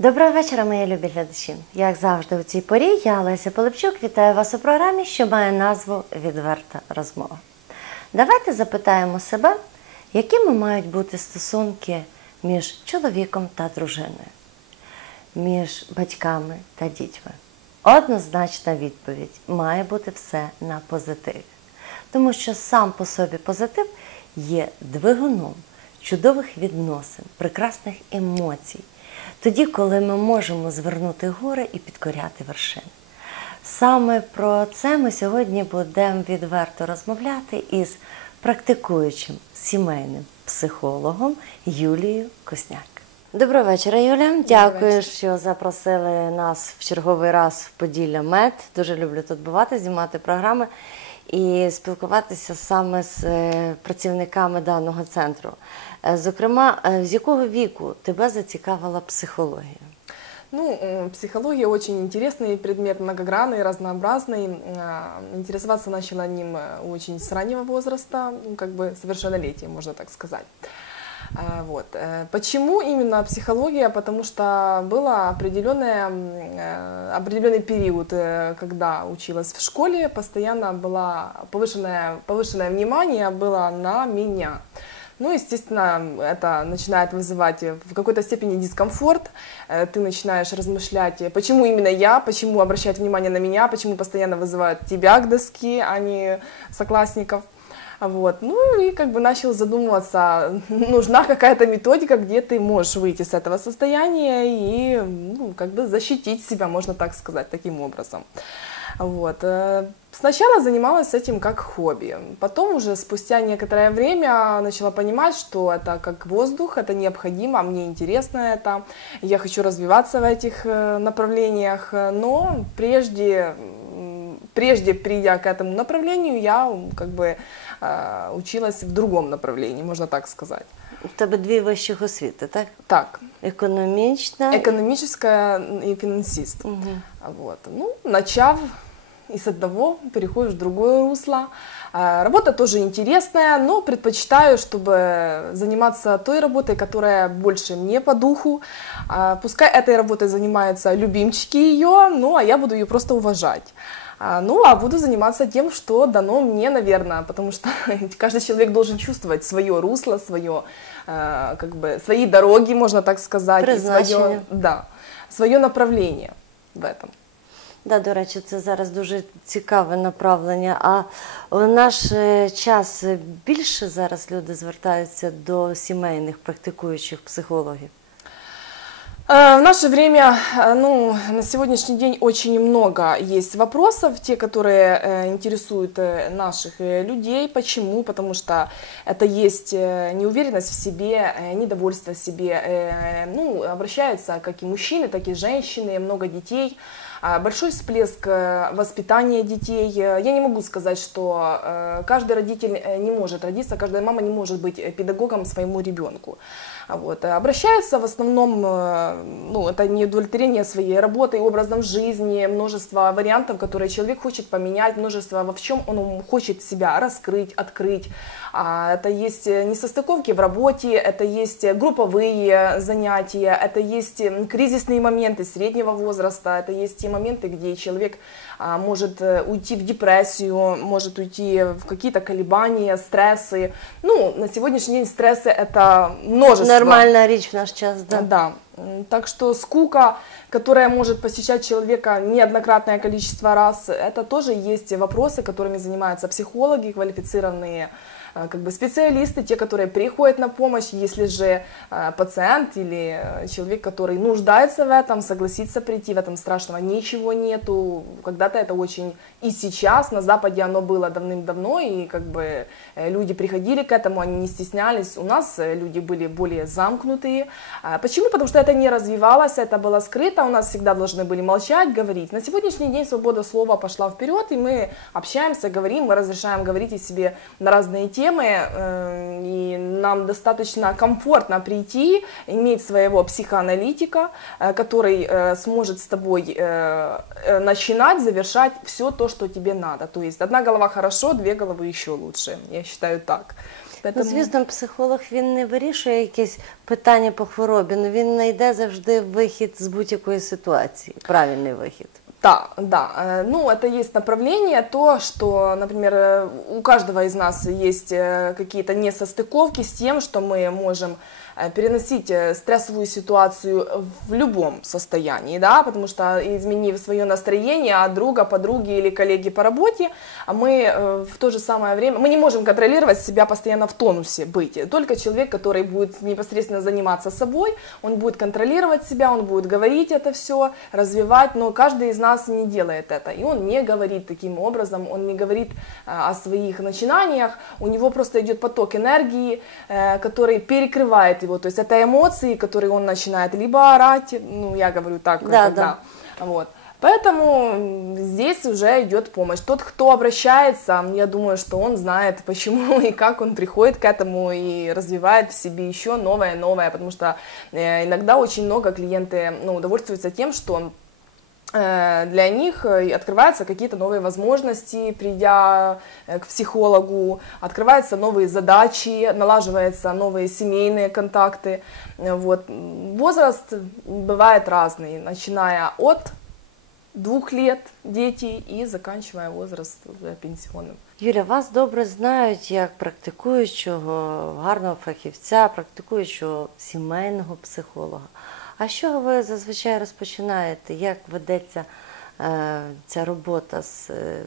Доброго вечора, мої любі глядачі. Як завжди, у цій порі я Леся Пилипчук вітаю вас у програмі, що має назву Відверта розмова. Давайте запитаємо себе, якими мають бути стосунки між чоловіком та дружиною, між батьками та дітьми. Однозначна відповідь має бути все на позитиві. Тому що сам по собі позитив є двигуном чудових відносин, прекрасних емоцій тоді, коли ми можемо звернути гори і підкоряти вершини. Саме про це ми сьогодні будемо відверто розмовляти із практикуючим сімейним психологом Юлією Косняк. Доброго вечора, Юля. Дякую, що запросили нас в черговий раз в Поділля Мед. Дуже люблю тут бувати, знімати програми і спілкуватися саме з е, працівниками даного центру. Е, Зокрема, е, з якого віку тебе зацікавила психологія? Ну, э, психология очень интересный предмет, многогранный, разнообразный. А, Интересоваться начала ним э, очень с раннего возраста, ну, как бы совершеннолетия, можно так сказать. А, Вот. Э, Почему именно психология? Потому что было определенное, м, э, определенный период, э, когда училась в школе, постоянно было повышенное, повышенное внимание было на меня. Ну, естественно, это начинает вызывать в какой-то степени дискомфорт. Ты начинаешь размышлять, почему именно я, почему обращать внимание на меня, почему постоянно вызывают тебя к доске, а не соклассников. Вот. Ну и как бы начал задумываться, нужна какая-то методика, где ты можешь выйти с этого состояния и ну, как бы защитить себя, можно так сказать, таким образом. Вот. э, Сначала занималась этим как хобби. Потом уже спустя некоторое время начала понимать, что это как воздух, это необходимо, мне интересно это, я хочу развиваться в этих э, направлениях. Но прежде, прежде придя к этому направлению, я как бы училась в другом направлении, можно так сказать. У тебе дві вищих освіти, так? Так, Економічна. экономическая и финансист. Мгм. Вот. Ну, начав и с одного переходишь в другое русло. А, Работа тоже интересная, но предпочитаю, чтобы заниматься той работой, которая больше мне по духу. А, Пускай этой работой занимаются любимчики ее, ну а я буду ее просто уважать. А, Ну, а буду заниматься тем, что дано мне, наверное, потому что каждый человек должен чувствовать свое русло, свое, э, как бы, свои дороги, можно так сказать, и свое, Призначение. да, свое направление в этом. Да, до речі, це зараз дуже цікаве направлення. А у наш е, час більше зараз люди звертаються до сімейних практикуючих психологів. Э, В наше время, э, ну, на сегодняшний день очень много есть вопросов, те, которые э, интересуют наших людей. Почему? Потому что это есть неуверенность в себе, недовольство себе. э, Ну, обращаются как и мужчины, так и женщины, много детей. А, Большой всплеск э, воспитания детей. Э, Я не могу сказать, что э, каждый родитель не может родиться, каждая мама не может быть педагогом своему ребенку. А Вот. Обращаются в основном, ну, это не удовлетворение своей работой, образом жизни, множество вариантов, которые человек хочет поменять, множество во в чем он хочет себя раскрыть, открыть. А, Это есть э, несостыковки в работе, это есть э, групповые занятия, это есть кризисные моменты среднего возраста, это есть те моменты, где человек а, может э, уйти в депрессию, может уйти в какие-то колебания, стрессы. Ну, на сегодняшний день стрессы это множество. Нормальна річ в наш час, да. Да. Так что скука, которая может посещать человека неоднократное количество раз, это тоже есть вопросы, которыми занимаются психологи, квалифицированные э, как бы специалисты, те, которые приходят на помощь, если же э, пациент или э, человек, который нуждается в этом, согласится прийти, в этом страшного ничего нету. Когда-то это очень и сейчас, на Западе оно было давным-давно, и как бы люди приходили к этому, они не стеснялись. У нас люди были более замкнутые. А Почему? Потому что это не развивалось, это было скрыто, где-то у нас всегда должны были молчать, говорить. На сегодняшний день свобода слова пошла вперед, и мы общаемся, говорим, мы разрешаем говорить о себе на разные темы, э, и нам достаточно комфортно прийти, иметь своего психоаналитика, э, который э, сможет с тобой начинать, завершать все то, что тебе надо. То есть одна голова хорошо, две головы еще лучше. Я считаю так. Ну, звісно, психолог він не вирішує якесь питання по хворобі, але він знайде завжди вихід з будь-якої ситуації, правильний вихід. Да, да. Э, ну, это есть направление, то, что, например, э, у каждого из нас есть э, какие-то несостыковки с тем, что мы можем Э, переносить э, стрессовую ситуацию в любом состоянии, да, потому что изменив свое настроение от друга, подруги или коллеги по работе, а мы э, в то же самое время, мы не можем контролировать себя постоянно в тонусе быть. Только человек, который будет непосредственно заниматься собой, он будет контролировать себя, он будет говорить это все, развивать, но каждый из нас не делает это, и он не говорит таким образом, он не говорит о своих начинаниях, у него просто идет поток энергии, который перекрывает его, то есть это эмоции, которые он начинает либо орать, ну я говорю так, да, когда, да. вот. Поэтому здесь уже идет помощь. Тот, кто обращается, я думаю, что он знает, почему и как он приходит к этому и развивает в себе еще новое, новое, потому что э, иногда очень много клиенты ну, удовольствуются тем, что для них э, открываются какие-то новые возможности, придя э, к психологу, открываются новые задачи, налаживаются новые семейные контакты. Вот. Возраст бывает разный, начиная от двух лет дети і заканчивая возраст вже пенсіонним. Юля, вас добре знають як практикуючого гарного фахівця, практикуючого сімейного психолога. А що ви зазвичай розпочинаєте? Як ведеться е, ця робота з е,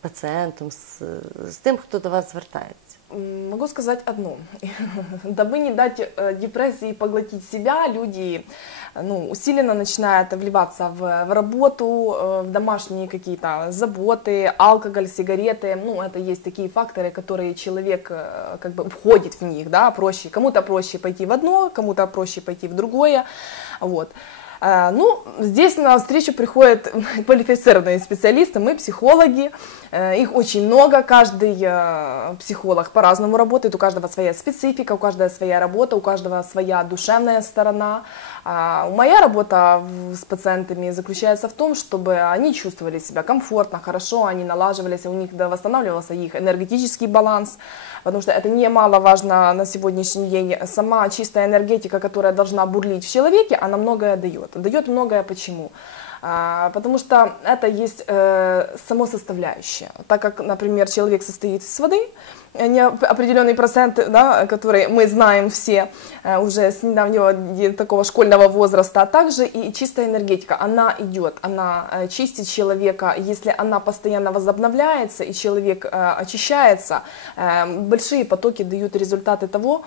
пациентом, с, с тем, кто до вас звертается? Могу сказать одно. Дабы не дать э, депрессии поглотить себя, люди ну, усиленно начинают вливаться в, в работу, э, в домашние какие-то заботы, алкоголь, сигареты. Ну, это есть такие факторы, которые человек э, как бы входит в них, да, проще. Кому-то проще пойти в одно, кому-то проще пойти в другое. Вот. А, ну, здесь на встречу приходят квалифицированные специалисты, мы психологи, э, их очень много, каждый э, психолог по-разному работает, у каждого своя специфика, у каждого своя работа, у каждого своя душевная сторона. А моя работа с пациентами заключается в том, чтобы они чувствовали себя комфортно, хорошо, они налаживались, у них восстанавливался их энергетический баланс, потому что это немаловажно на сегодняшний день. Сама чистая энергетика, которая должна бурлить в человеке, она многое дает. Дает многое почему? А, потому что это есть э, само составляющее. Так как, например, человек состоит из воды, определенный процент, да, который мы знаем все э, уже с недавнего такого школьного возраста, а также и чистая энергетика, она идет, она э, чистит человека, если она постоянно возобновляется и человек э, очищается, большие потоки дают результаты того,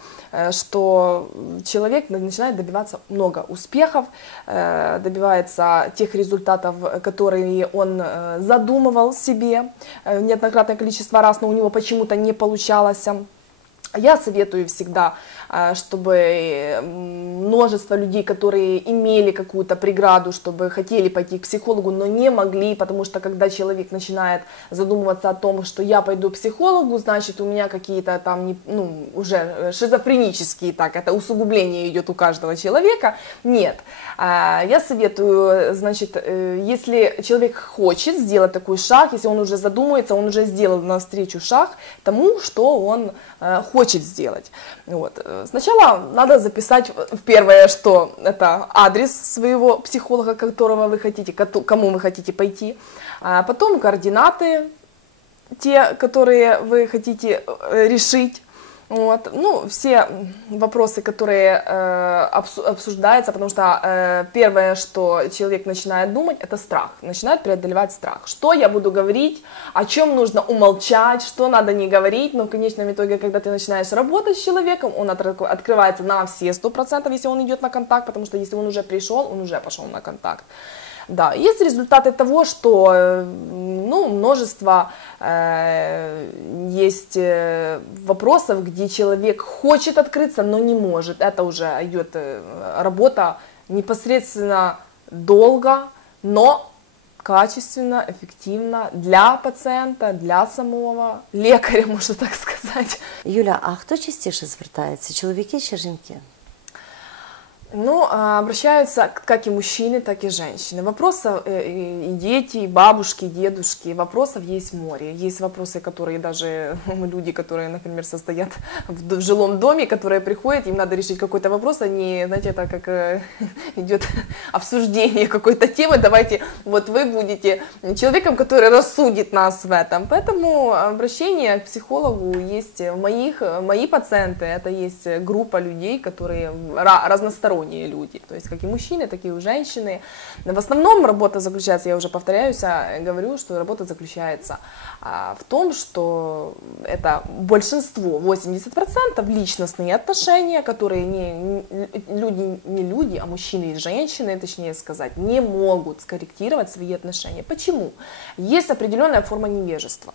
что человек начинает добиваться много успехов, добивается тех результатов, которые он задумывал себе неоднократное количество раз, но у него почему-то не получилось получалось. Я советую всегда а, чтобы множество людей, которые имели какую-то преграду, чтобы хотели пойти к психологу, но не могли, потому что когда человек начинает задумываться о том, что я пойду к психологу, значит у меня какие-то там ну, уже шизофренические, так, это усугубление идет у каждого человека. Нет, я советую, значит, э, если человек хочет сделать такой шаг, если он уже задумается, он уже сделал навстречу шаг тому, что он э, хочет сделать. Вот. Сначала надо записать первое, что это адрес своего психолога, которого вы хотите, кому вы хотите пойти, а потом координаты, те, которые вы хотите э, решить, вот. Ну, все вопросы, которые э, обсуждаются, потому что э, первое, что человек начинает думать, это страх, начинает преодолевать страх. Что я буду говорить, о чем нужно умолчать, что надо не говорить, но в конечном итоге, когда ты начинаешь работать с человеком, он от, открывается на все сто процентов, если он идет на контакт, потому что если он уже пришел, он уже пошел на контакт. Да, есть результаты того, что э, ну, множество э, есть э, вопросов, где человек хочет открыться, но не может. Это уже идет э, работа непосредственно долго, но качественно, эффективно для пациента, для самого лекаря, можно так сказать. Юля, а хто частіше звертається? Чоловіки чи жінки? Ну, обращаются как и мужчины, так и женщины. Вопросов э, и дети, и бабушки, и дедушки, вопросов есть море. Есть вопросы, которые даже люди, которые, например, состоят в жилом доме, которые приходят, им надо решить какой-то вопрос, они, знаете, это как э, идет обсуждение какой-то темы, давайте, вот вы будете человеком, который рассудит нас в этом. Поэтому обращение к психологу есть моих, мои пациенты, это есть группа людей, которые разносторонние разносторонние люди, то есть как и мужчины, так и у женщины. В основном работа заключается, я уже повторяюсь, а, говорю, что работа заключается а, в том, что это большинство, 80% личностные отношения, которые не, люди, не люди, а мужчины и женщины, точнее сказать, не могут скорректировать свои отношения. Почему? Есть определенная форма невежества.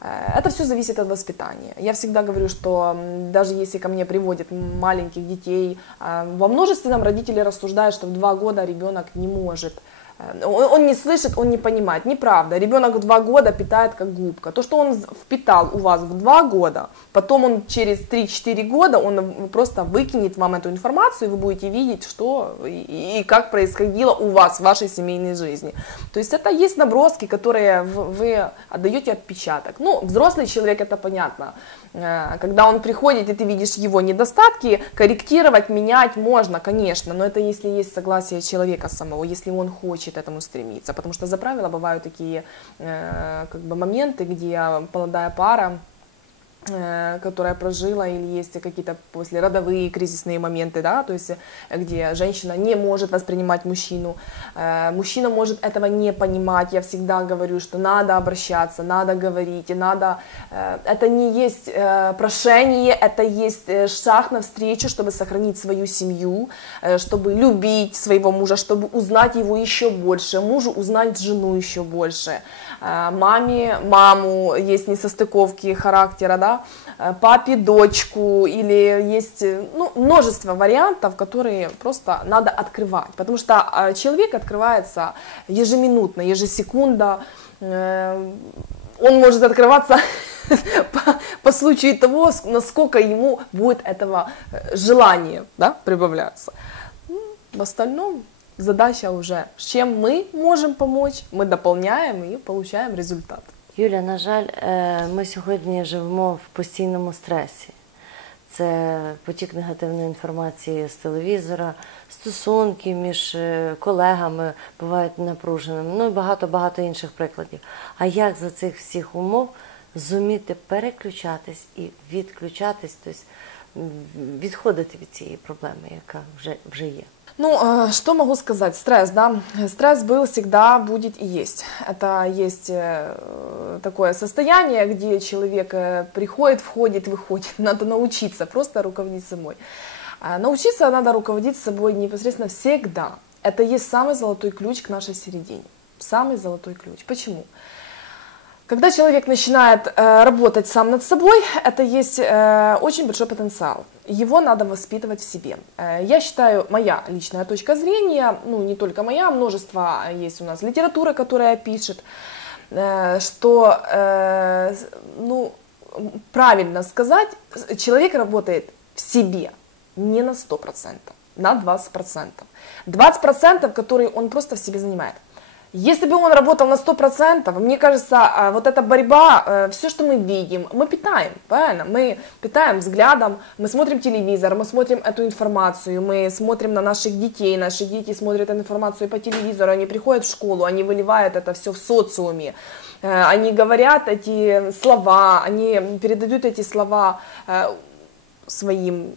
Э, это все зависит от воспитания. Я всегда говорю, что даже если ко мне приводят маленьких детей, э, во множестве нам родители рассуждают, что в два года ребенок не может Э, он не слышит, он не понимает. Неправда. Ребенок в два года питает как губка. То, что он впитал у вас в два года, потом он через 3-4 года, он просто выкинет вам эту информацию, и вы будете видеть, что и, и как происходило у вас в вашей семейной жизни. То есть это есть наброски, которые вы отдаете отпечаток. Ну, взрослый человек, это понятно. Э, когда он приходит, и ты видишь его недостатки, корректировать, менять можно, конечно, но это если есть согласие человека самого, если он хочет этому стремиться, потому что за правило бывают такие э, как бы моменты, где молодая пара которая прожила, или есть какие-то послеродовые кризисные моменты, да, то есть где женщина не может воспринимать мужчину, э, мужчина может этого не понимать, я всегда говорю, что надо обращаться, надо говорить, и надо, э, это не есть прошение, это есть шаг навстречу, чтобы сохранить свою семью, чтобы любить своего мужа, чтобы узнать его еще больше, мужу узнать жену еще больше, маме, маму, есть несостыковки характера, да, Э, папе дочку, или есть ну, множество вариантов, которые просто надо открывать, потому что э, человек открывается ежеминутно, ежесекунда, э, он может открываться по, по случаю того, насколько ему будет этого желания да, прибавляться. Ну, в остальном задача уже, чем мы можем помочь, мы дополняем и получаем результат. Юля, на жаль, е, ми сьогодні живемо в постійному стресі. Це потік негативної інформації з телевізора, стосунки між е, колегами бувають напруженими, ну і багато-багато інших прикладів. А як за цих всіх умов зуміти переключатись і відключатись, тобто відходити від цієї проблеми, яка вже, вже є? Ну, а, что могу сказать? Стресс, да. Стресс был, всегда будет и есть. Это есть э, такое состояние, где человек э, приходит, входит, выходит. Надо научиться просто руководить собой. А, научиться надо руководить собой непосредственно всегда. Это есть самый золотой ключ к нашей середине. Самый золотой ключ. Почему? Когда человек начинает э, работать сам над собой, это есть э, очень большой потенциал. Его надо воспитывать в себе. Э, я считаю, моя личная точка зрения, ну не только моя, множество есть у нас литература, которая пишет, э, что, э, ну, правильно сказать, человек работает в себе не на 100%, на 20%. 20%, которые он просто в себе занимает. Если бы он работал на 100%, мне кажется, а, вот эта борьба, э, все, что мы видим, мы питаем, правильно? Мы питаем взглядом, мы смотрим телевизор, мы смотрим эту информацию, мы смотрим на наших детей, наши дети смотрят эту информацию по телевизору, они приходят в школу, они выливают это все в социуме, э, они говорят эти слова, они передают эти слова э, своим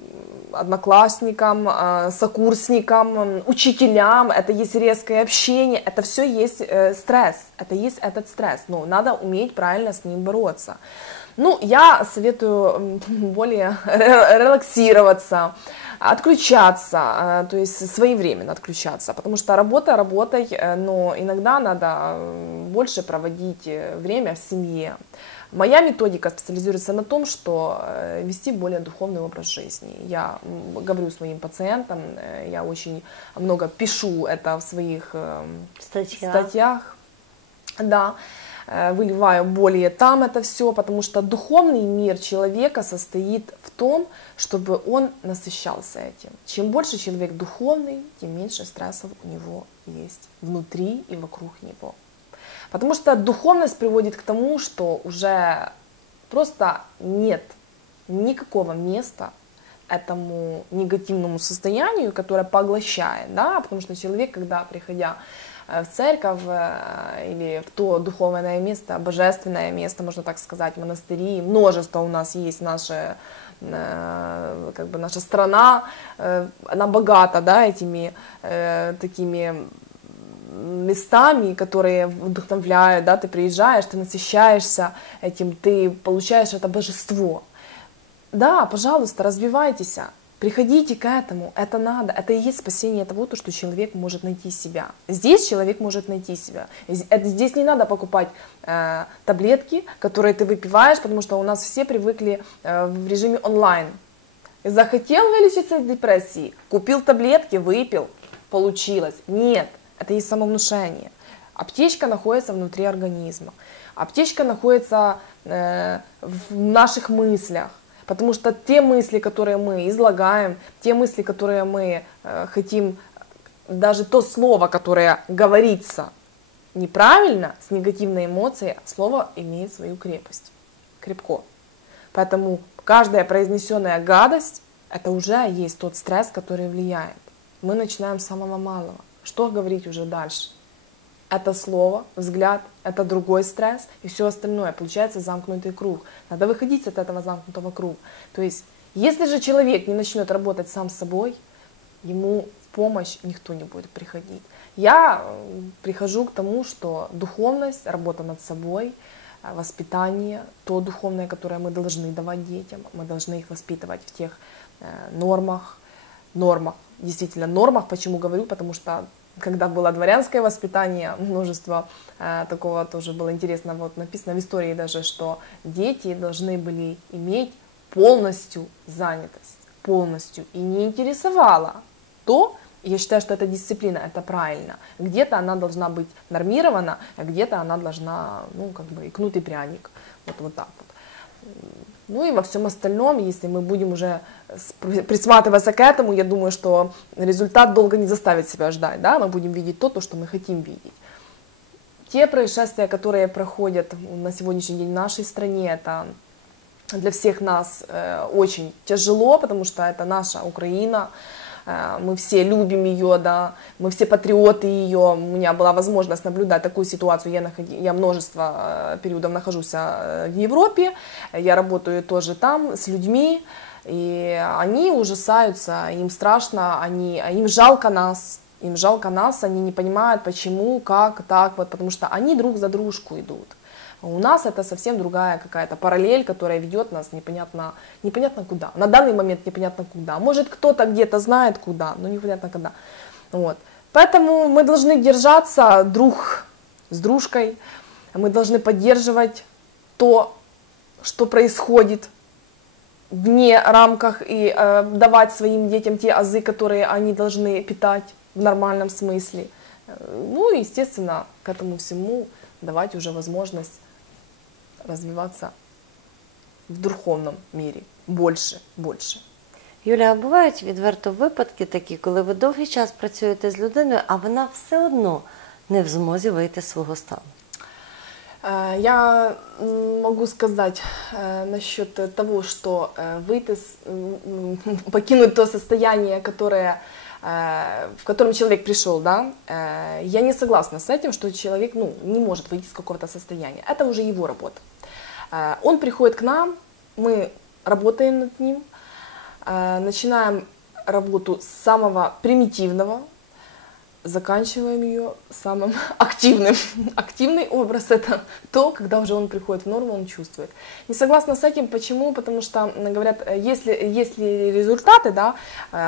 одноклассникам, а, сокурсникам, учителям, это есть резкое общение, это все есть э, стресс, это есть этот стресс, но надо уметь правильно с ним бороться. Ну, я советую более релаксироваться, отключаться, а, то есть своевременно отключаться, потому что работа работой, э, но иногда надо больше проводить э, время в семье. Моя методика специализируется на том, что вести более духовный образ жизни. Я говорю своим пациентам, э, я очень много пишу это в своих статьях. статьях. Да, выливаю более там это все, потому что духовный мир человека состоит в том, чтобы он насыщался этим. Чем больше человек духовный, тем меньше стрессов у него есть внутри и вокруг него. Потому что духовность приводит к тому, что уже просто нет никакого места этому негативному состоянию, которое поглощает, да, потому что человек, когда приходя э, в церковь э, или в то духовное место, божественное место, можно так сказать, монастыри, множество у нас есть наши э, как бы наша страна, она богата, да, этими такими местами, которые вдохновляют, да, ты приезжаешь, ты насыщаешься этим, ты получаешь это божество. Да, пожалуйста, развивайтесь, приходите к этому, это надо, это и есть спасение того, то, что человек может найти себя. Здесь человек может найти себя. Здесь не надо покупать э, таблетки, которые ты выпиваешь, потому что у нас все привыкли э, в режиме онлайн. Захотел вылечиться от депрессии, купил таблетки, выпил, получилось. Нет, это есть самовнушение. Аптечка находится внутри организма. Аптечка находится э, в наших мыслях. Потому что те мысли, которые мы излагаем, те мысли, которые мы э, хотим, даже то слово, которое говорится неправильно, с негативной эмоцией, слово имеет свою крепость, крепко. Поэтому каждая произнесенная гадость, это уже есть тот стресс, который влияет. Мы начинаем с самого малого. Что говорить уже дальше? Это слово, взгляд, это другой стресс и все остальное. Получается замкнутый круг. Надо выходить от этого замкнутого круга. То есть, если же человек не начнет работать сам с собой, ему в помощь никто не будет приходить. Я э, прихожу к тому, что духовность, работа над собой, э, воспитание, то духовное, которое мы должны давать детям, мы должны их воспитывать в тех э, нормах, нормах, действительно нормах. Почему говорю? Потому что когда было дворянское воспитание, множество э, такого тоже было интересно, вот написано в истории даже, что дети должны были иметь полностью занятость, полностью, и не интересовало то, я считаю, что это дисциплина, это правильно. Где-то она должна быть нормирована, а где-то она должна, ну, как бы, и кнут, и пряник. Вот, вот так вот. Ну и во всем остальном, если мы будем уже присматриваться к этому, я думаю, что результат долго не заставит себя ждать, да, мы будем видеть то, то, что мы хотим видеть. Те происшествия, которые проходят на сегодняшний день в нашей стране, это для всех нас э, очень тяжело, потому что это наша Украина, мы все любим ее, да, мы все патриоты ее. У меня была возможность наблюдать такую ситуацию. Я, наход... я множество э, периодов нахожусь э, в Европе, я работаю тоже там с людьми, и они ужасаются, им страшно, они, им жалко нас, им жалко нас, они не понимают, почему, как, так, вот, потому что они друг за дружку идут. У нас это совсем другая какая-то параллель, которая ведет нас непонятно, непонятно куда. На данный момент непонятно куда. Может кто-то где-то знает куда, но непонятно когда. Вот. Поэтому мы должны держаться друг с дружкой, мы должны поддерживать то, что происходит вне рамках и э, давать своим детям те азы, которые они должны питать в нормальном смысле. Ну и, естественно, к этому всему давать уже возможность развиваться в духовному мірі більше, більше. Юля, а бувають відверто випадки такі, коли ви довгий час працюєте з людиною, а вона все одно не в змозі вийти з свого стану? Э, я могу сказать э, насчет того, что э, выйти, покинуть то состояние, которое, в котором человек пришел, да, я не согласна с этим, что человек ну, не может выйти из какого-то состояния. Это уже его работа. Э, он приходит к нам, мы работаем над ним, э, начинаем работу с самого примитивного, заканчиваем ее самым активным. Активный образ это то, когда уже он приходит в норму, он чувствует. Не согласна с этим, почему? Потому что говорят, э, если, если результаты, да,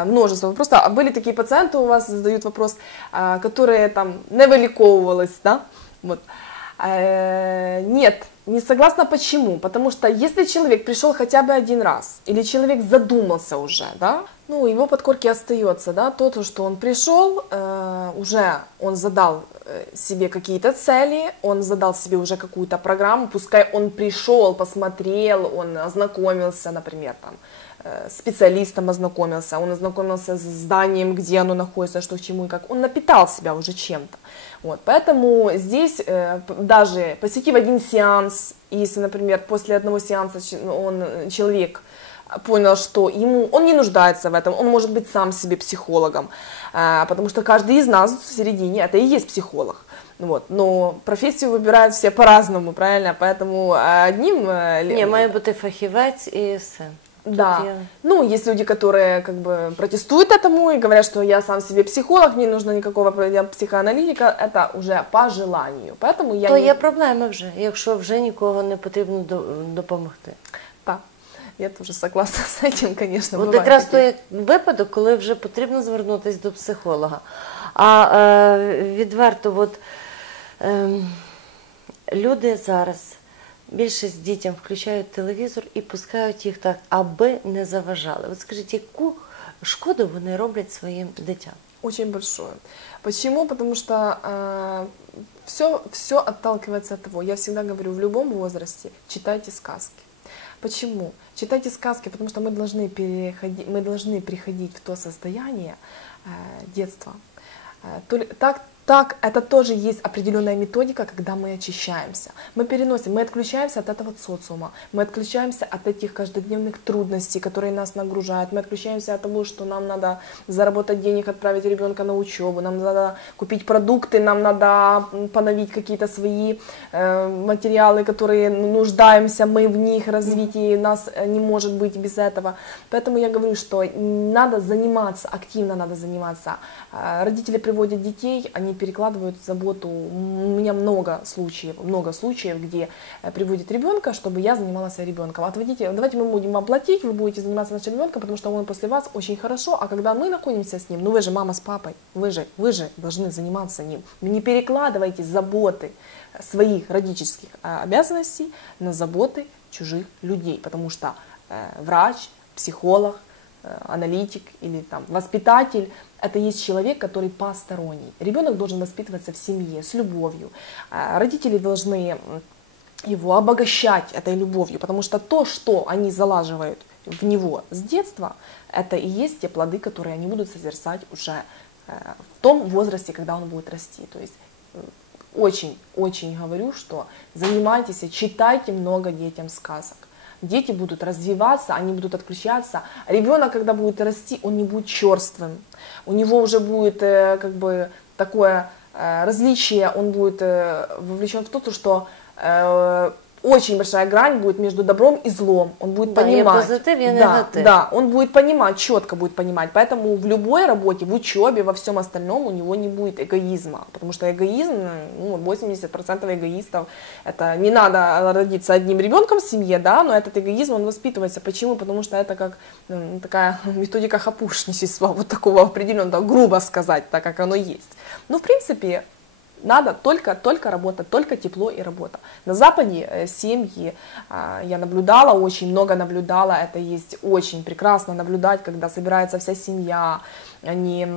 множество, просто были такие пациенты у вас, задают вопрос, которые там не выликовывалось, да, вот. Нет, Не согласна почему? Потому что если человек пришел хотя бы один раз, или человек задумался уже, да, ну, его подкорки остается, да, то, что он пришел, э, уже он задал э, себе какие-то цели, он задал себе уже какую-то программу, пускай он пришел, посмотрел, он ознакомился, например, там, э, специалистом ознакомился, он ознакомился с зданием, где оно находится, что к чему и как, он напитал себя уже чем-то. Вот, поэтому здесь э, даже посетив один сеанс, если, например, после одного сеанса он, человек понял, что ему, он не нуждается в этом, он может быть сам себе психологом, э, потому что каждый из нас в середине это и есть психолог. Вот. Но профессию выбирают все по-разному, правильно? Поэтому одним... Э, не, має бути фахівець і все. Да. Я... Ну, есть люди, которые как бы протестуют этому и говорят, что я сам себе психолог, не нужно никакого психоаналітика, это уже по желанию. Поэтому я То не... є проблеми вже, якщо вже нікого не потрібно допомогти. Я теж согласна з цим, звісно. От якраз той випадок, коли вже потрібно звернутися до психолога. А е, відверто, от, е, люди зараз більшість дітям включають телевізор і пускають їх так, аби не заважали. От скажіть, яку шкоду вони роблять своїм дітям? Очень большое. Почему? Потому что э, все, все отталкивается от того, я всегда говорю, в любом возрасте читайте сказки. Почему? Читайте сказки, потому что мы должны, переходить, мы должны приходить в то состояние э, детства. Э, так, так, это тоже есть определенная методика, когда мы очищаемся. Мы переносим, мы отключаемся от этого социума, мы отключаемся от этих каждодневных трудностей, которые нас нагружают, мы отключаемся от того, что нам надо заработать денег, отправить ребенка на учебу, нам надо купить продукты, нам надо поновить какие-то свои э, материалы, которые нуждаемся мы в них, развитии нас не может быть без этого. Поэтому я говорю, что надо заниматься, активно надо заниматься. Э, родители приводят детей, они перекладывают заботу. У меня много случаев, много случаев, где э, приводит ребенка, чтобы я занималась ребенком. Отводите, давайте мы будем оплатить, вы будете заниматься нашим ребенком, потому что он после вас очень хорошо, а когда мы находимся с ним, ну вы же мама с папой, вы же, вы же должны заниматься ним. Не перекладывайте заботы своих родительских а, обязанностей на заботы чужих людей, потому что э, врач, психолог, э, аналитик или там воспитатель это есть человек, который посторонний. Ребенок должен воспитываться в семье, с любовью. А, родители должны его обогащать этой любовью, потому что то, что они залаживают в него с детства, это и есть те плоды, которые они будут созерцать уже э, в том возрасте, когда он будет расти. То есть очень-очень говорю, что занимайтесь, читайте много детям сказок дети будут развиваться, они будут отключаться. Ребенок, когда будет расти, он не будет черствым. У него уже будет э, как бы такое э, различие, он будет э, вовлечен в то, что очень большая грань будет между добром и злом. Он будет да, понимать. Позитив, да, негатив. да, он будет понимать, четко будет понимать. Поэтому в любой работе, в учебе, во всем остальном у него не будет эгоизма. Потому что эгоизм, ну, 80% эгоистов, это не надо родиться одним ребенком в семье, да, но этот эгоизм, он воспитывается. Почему? Потому что это как ну, такая методика хапушничества, вот такого определенного, грубо сказать, так как оно есть. Ну, в принципе, надо только, только работа, только тепло и работа. На Западе э, семьи а, я наблюдала, очень много наблюдала, это есть очень прекрасно наблюдать, когда собирается вся семья, они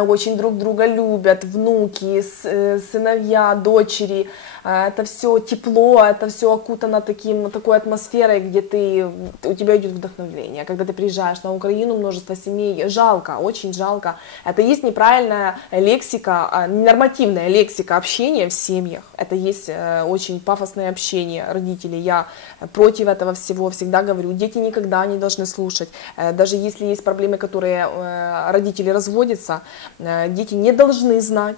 очень друг друга любят, внуки, э, сыновья, дочери, а, это все тепло, это все окутано таким, такой атмосферой, где ты, у тебя идет вдохновление. Когда ты приезжаешь на Украину, множество семей, жалко, очень жалко. Это есть неправильная лексика, а, нормативная лексика общения в семьях. Это есть э, очень пафосное общение родителей. Я против этого всего всегда говорю, дети никогда не должны слушать. Э, даже если есть проблемы, которые э, родители разводятся, дети не должны знать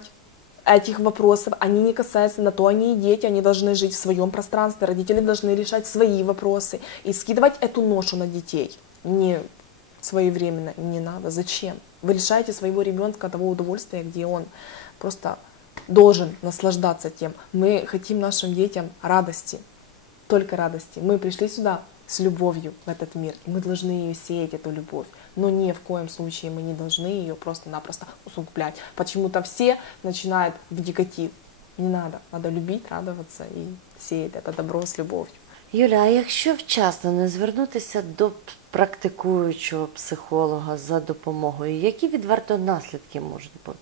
этих вопросов, они не касаются, на то они и дети, они должны жить в своем пространстве, родители должны решать свои вопросы и скидывать эту ношу на детей. Не своевременно, не надо. Зачем? Вы лишаете своего ребенка того удовольствия, где он просто должен наслаждаться тем. Мы хотим нашим детям радости, только радости. Мы пришли сюда с любовью в этот мир, и мы должны ее сеять, эту любовь но ни в коем случае мы не должны ее просто-напросто усугублять. Почему-то все начинают в негатив. Не надо. Надо любить, радоваться и сеять это добро с любовью. Юля, а якщо вчасно не звернутися до практикуючого психолога за допомогою, які відверто наслідки можуть бути?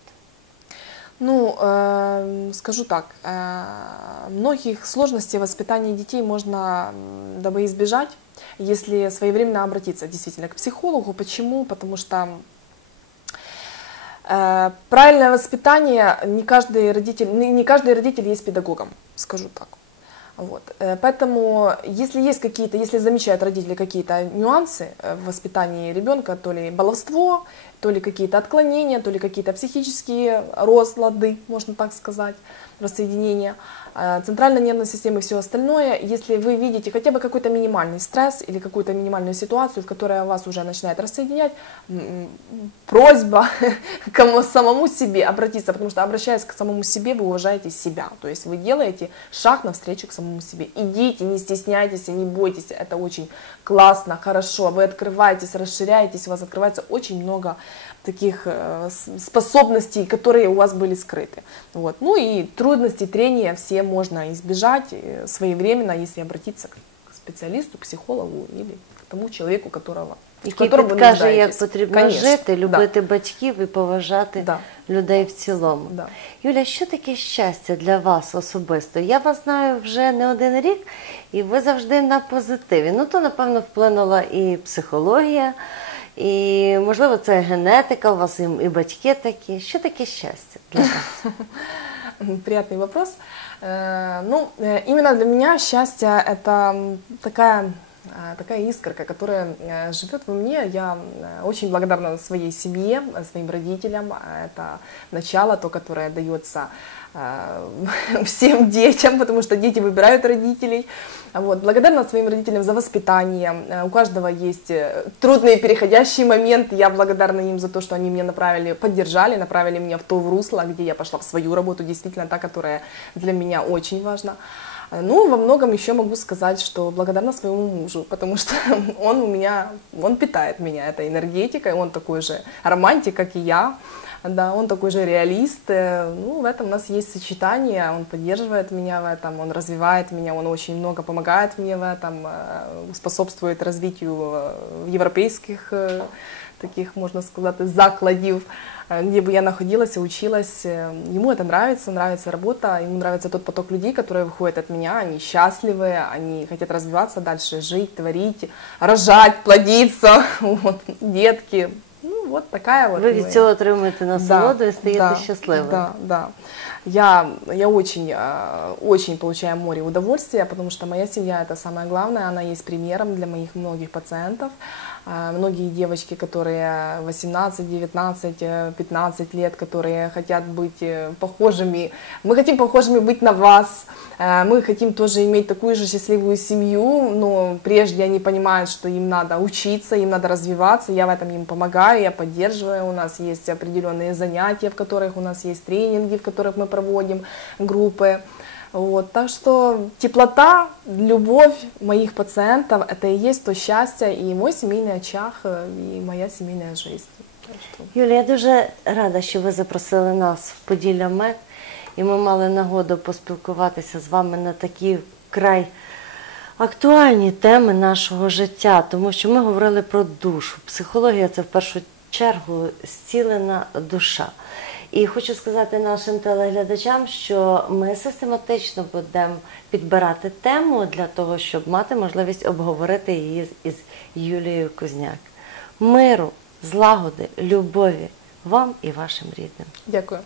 Ну, э, скажу так, э, многих сложностей воспитания детей можно дабы избежать, если своевременно обратиться действительно к психологу. Почему? Потому что э, правильное воспитание не каждый родитель, не каждый родитель есть педагогом, скажу так. Вот. Э, Поэтому, если есть какие-то, если замечают родители какие-то нюансы э, в воспитании ребенка, то ли баловство, то ли какие-то отклонения, то ли какие-то психические розлады, можно так сказать, рассоединения, э, центральной нервной системы и все остальное, если вы видите хотя бы какой-то минимальный стресс или какую-то минимальную ситуацию, в которой вас уже начинает рассоединять, просьба к самому себе обратиться, потому что обращаясь к самому себе, вы уважаете себя, то есть вы делаете шаг навстречу к самому себе. Идите, не стесняйтесь, не бойтесь, это очень классно, хорошо, вы открываетесь, расширяетесь, у вас открывается очень много таких э, с- способностей, которые у вас были скрыты. Вот. Ну и трудности трения все можно избежать э, своевременно, если обратиться к к специалисту, к психологу или к тому человеку, которого, в Який котором ви підкаже, як нуждаєтесь. потрібно Конечно, жити, да. любити батьків і поважати Да. людей в цілому. Да. Юля, що таке щастя для вас особисто? Я вас знаю вже не один рік, і ви завжди на позитиві. Ну то напевно вплинула і психологія, і можливо це генетика. У вас і, і батьки такі. Що таке щастя для вас? Приятный вопрос. Э, Ну, э, именно для меня счастье это м, такая э, такая искорка, которая э, живет во мне. Я э, очень благодарна своей семье, своим родителям. А Это начало, то, которое дается э, всем детям, потому что дети выбирают родителей. Вот. Благодарна своим родителям за воспитание. У каждого есть трудные переходящие моменты. Я благодарна им за то, что они меня направили, поддержали, направили меня в то в русло, где я пошла в свою работу, действительно та, которая для меня очень важна. Э, Ну, во многом еще могу сказать, что благодарна своему мужу, потому что он у меня, он питает меня этой энергетикой, он такой же романтик, как и я. Да, он такой же реалист. э, Ну, в этом у нас есть сочетание. Он поддерживает меня в этом, он развивает меня, он очень много помогает мне в этом, э, способствует развитию европейских таких, можно сказать, закладів, э, где бы я находилась, училась. Э, Ему это нравится, нравится работа, ему нравится тот поток людей, которые выходят от меня, они счастливы, они хотят развиваться дальше, жить, творить, рожать, плодиться, вот, детки. Ну, вот такая вот. Ви мы. від цього отримуєте насолоду і стаєте да, щасливим. Да, да. Я, я очень, э, очень получаю море удовольствия, потому что моя семья это самое главное, она есть примером для моих многих пациентов. Э, Многие девочки, которые 18, 19, э, 15 лет, которые хотят быть э, похожими, мы хотим похожими быть на вас, э, мы хотим тоже иметь такую же счастливую семью, но прежде они понимают, что им надо учиться, им надо развиваться, я в этом им помогаю, я поддерживаю, у нас есть определенные занятия, в которых у нас есть тренинги, в которых мы проводим группы. Вот, так что теплота, любовь моих пациентов – это и есть то счастье, и мой семейный очаг, э, и моя семейная жизнь. Так что- Юлія, я дуже рада, що ви запросили нас в Поділля Мед, і ми мали нагоду поспілкуватися з вами на такі вкрай актуальні теми нашого життя, тому що ми говорили про душу. Психологія це в першу чергу зцілена душа. І хочу сказати нашим телеглядачам, що ми систематично будемо підбирати тему для того, щоб мати можливість обговорити її із Юлією Кузняк. Миру, злагоди, любові вам і вашим рідним. Дякую.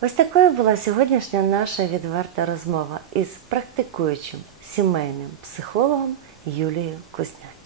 Ось такою була сьогоднішня наша відверта розмова із практикуючим сімейним психологом Юлією Кузняк.